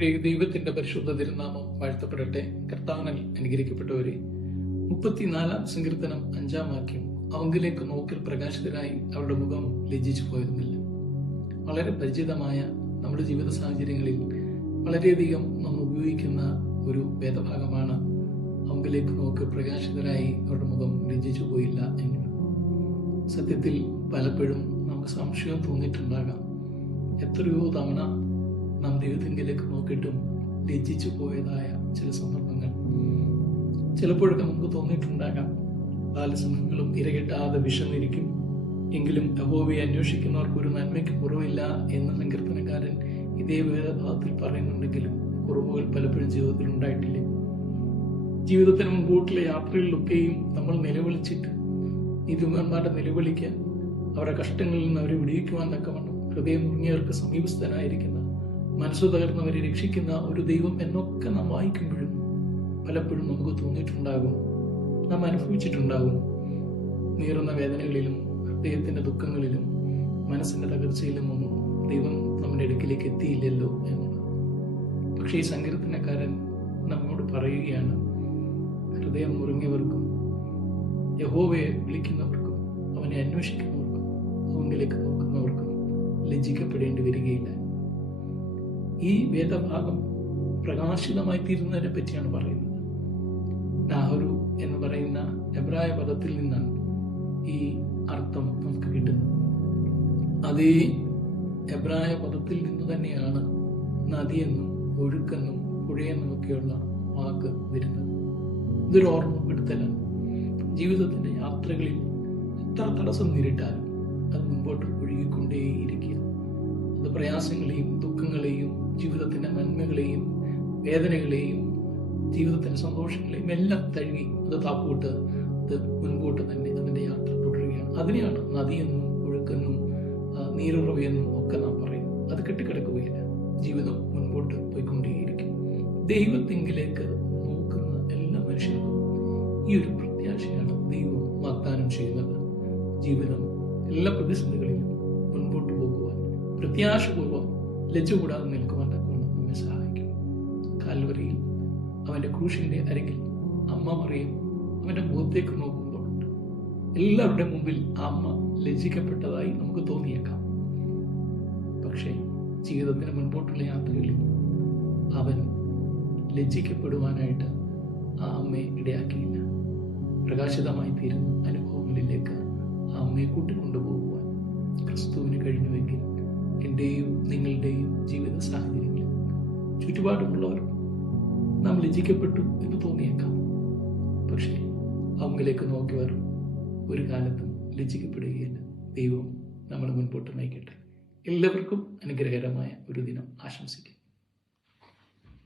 ദൈവത്തിന്റെ പരിശുദ്ധ തിരുനാമം വാഴ്ത്തപ്പെടട്ടെ. കർത്താവിനൽ അനുഗ്രഹിക്കപ്പെട്ടവരെ മുപ്പത്തിനാലാം സങ്കീർത്തനം അഞ്ചാം വാക്യം അവങ്കിലേക്ക് നോക്കിൽ പ്രകാശിതരായി അവരുടെ മുഖം ലജ്ജിച്ചു പോയിരുന്നില്ല വളരെ പരിചിതമായ നമ്മുടെ ജീവിത സാഹചര്യങ്ങളിൽ വളരെയധികം നാം ഉപയോഗിക്കുന്ന ഒരു വേദഭാഗമാണ് അവങ്കിലേക്ക് നോക്കി പ്രകാശിതരായി അവരുടെ മുഖം ലജ്ജിച്ചു പോയില്ല എന്നുള്ളത് സത്യത്തിൽ പലപ്പോഴും നമുക്ക് സംശയം തോന്നിയിട്ടുണ്ടാകാം. എത്രയോ തവണ നാം ദൈവത്തിങ്കിലേക്ക് നോക്കിയിട്ടും ലജ്ജിച്ചു പോയതായ ചില സന്ദർഭങ്ങൾ. ചിലപ്പോഴൊക്കെ നമുക്ക് തോന്നിയിട്ടുണ്ടാകാം ബാലസിംഹങ്ങളും ഇരകിട്ടാതെ വിഷന്നിരിക്കും എങ്കിലും യഹോവയെ അന്വേഷിക്കുന്നവർക്ക് ഒരു നന്മയ്ക്ക് കുറവില്ല എന്ന സങ്കീർത്തനക്കാരൻ ഇതേ വേദഭാഗത്തിൽ പറയുന്നുണ്ടെങ്കിലും കുറവുകൾ പലപ്പോഴും ജീവിതത്തിൽ ഉണ്ടായിട്ടില്ല. ജീവിതത്തിന് മുമ്പോട്ടുള്ള യാത്രകളിലൊക്കെയും നമ്മൾ നിലവിളിച്ചിട്ട് നീതിമാന്മാരുടെ നിലവിളിക്ക് അവരുടെ കഷ്ടങ്ങളിൽ നിന്ന് അവരെ വിടിയിക്കുവാൻ തക്കവണ്ണം ഹൃദയം മുങ്ങിയവർക്ക് സമീപസ്ഥനായിരിക്കുന്ന മനസ്സു തകർന്നവരെ രക്ഷിക്കുന്ന ഒരു ദൈവം എന്നൊക്കെ നാം വായിക്കുമ്പോഴും പലപ്പോഴും നമുക്ക് തോന്നിയിട്ടുണ്ടാകും. നാം അനുഭവിച്ചിട്ടുണ്ടാകും. നീറുന്ന വേദനകളിലും ഹൃദയത്തിന്റെ ദുഃഖങ്ങളിലും മനസ്സിന്റെ തകർച്ചയിലും ഒന്നും ദൈവം നമ്മുടെ അടുക്കിലേക്ക് എത്തിയില്ലല്ലോ എന്നുള്ളത് പക്ഷേ ഈ സങ്കീർത്തനക്കാരൻ നമ്മോട് പറയുകയാണ് ഹൃദയം മുറിഞ്ഞവർക്കും യഹോവയെ വിളിക്കുന്നവർക്കും അവനെ അന്വേഷിക്കുന്നവർക്കും അവങ്കിലേക്ക് നോക്കുന്നവർക്കും ലജ്ജിക്കപ്പെടേണ്ടി വരികയില്ല. ഈ വേദഭാഗം പ്രകാശിതമായി തീരുന്നതിനെ പറ്റിയാണ് പറയുന്നത്. നാഹരു എന്ന് പറയുന്ന എബ്രായ പദത്തിൽ നിന്നാണ് ഈ അർത്ഥം നമുക്ക് കിട്ടുന്നത്. അതേ എബ്രായ പദത്തിൽ നിന്ന് തന്നെയാണ് നദിയെന്നും ഒഴുക്കെന്നും പുഴയെന്നും ഒക്കെയുള്ള വാക്ക് വരുന്നത്. ഇതൊരു ഓർമ്മപ്പെടുത്തലാണ്. ജീവിതത്തിന്റെ യാത്രകളിൽ എത്ര തടസ്സം നേരിട്ടാലും അത് മുമ്പോട്ട് ഒഴുകിക്കൊണ്ടേയിരിക്കുക. അത് പ്രയാസങ്ങളെയും ദുഃഖങ്ങളെയും ജീവിതത്തിന്റെ നന്മകളെയും വേദനകളെയും ജീവിതത്തിന്റെ സന്തോഷങ്ങളെയും എല്ലാം തഴുകി അത് താപ്പോട്ട് അത് മുൻപോട്ട് തന്നെ അതിന്റെ യാത്ര തുടരുകയാണ്. അതിനെയാണ് നദിയെന്നും ഒഴുക്കെന്നും നീരുറവയെന്നും ഒക്കെ നാം പറയും അത് കെട്ടിക്കിടക്കുകയില്ല ജീവിതം മുൻപോട്ട് പോയിക്കൊണ്ടേയിരിക്കും. ദൈവത്തെങ്കിലേക്ക് നോക്കുന്ന എല്ലാ മനുഷ്യർക്കും ഈ ഒരു പ്രത്യാശയാണ് ദൈവം വാഗ്ദാനം ചെയ്യുന്നത്. ജീവിതം എല്ലാ പ്രതിസന്ധികളിലും മുൻപോട്ട് പോകുവാൻ. പ്രത്യാശപൂർവം ലജ്ജ കൂടാതെ നിൽക്കുവാൻ തക്കവണ്ണം നമ്മെ സഹായിക്കും കാൽവറിയിൽ അവന്റെ ക്രൂശിന്റെ അരികിൽ അമ്മ മറിയും അവന്റെ മുഖത്തേക്ക് നോക്കുമ്പോൾ എല്ലാവരുടെ മുമ്പിൽ ആ അമ്മ ലജ്ജിക്കപ്പെട്ടതായി നമുക്ക് തോന്നിയേക്കാം. പക്ഷേ ജീവിതത്തിന് മുൻപോട്ടുള്ള യാത്രയിൽ അവൻ ലജ്ജിക്കപ്പെടുവാനായിട്ട് ആ അമ്മയെ ഇടയാക്കിയില്ല. പ്രകാശിതമായി തീരുന്ന അനുഭവങ്ങളിലേക്ക് ആ അമ്മയെ കൂട്ടിക്കൊണ്ടുപോകുവാൻ ക്രിസ്തുവിന് കഴിഞ്ഞുവെങ്കിൽ എന്റെയും നിങ്ങളുടെയും ജീവിത സാഹചര്യങ്ങളിൽ ചുറ്റുപാടുമുള്ളവർ നാം ലജ്ജിക്കപ്പെട്ടു എന്ന് തോന്നിയേക്കാം. പക്ഷേ അവങ്കിലേക്ക് നോക്കിയവർ ഒരു കാലത്തും ലജ്ജിക്കപ്പെടുകയില്ല. ദൈവം നമ്മളെ മുൻപോട്ട് നയിക്കട്ടെ. എല്ലാവർക്കും അനുഗ്രഹകരമായ ഒരു ദിനം ആശംസിക്കുന്നു.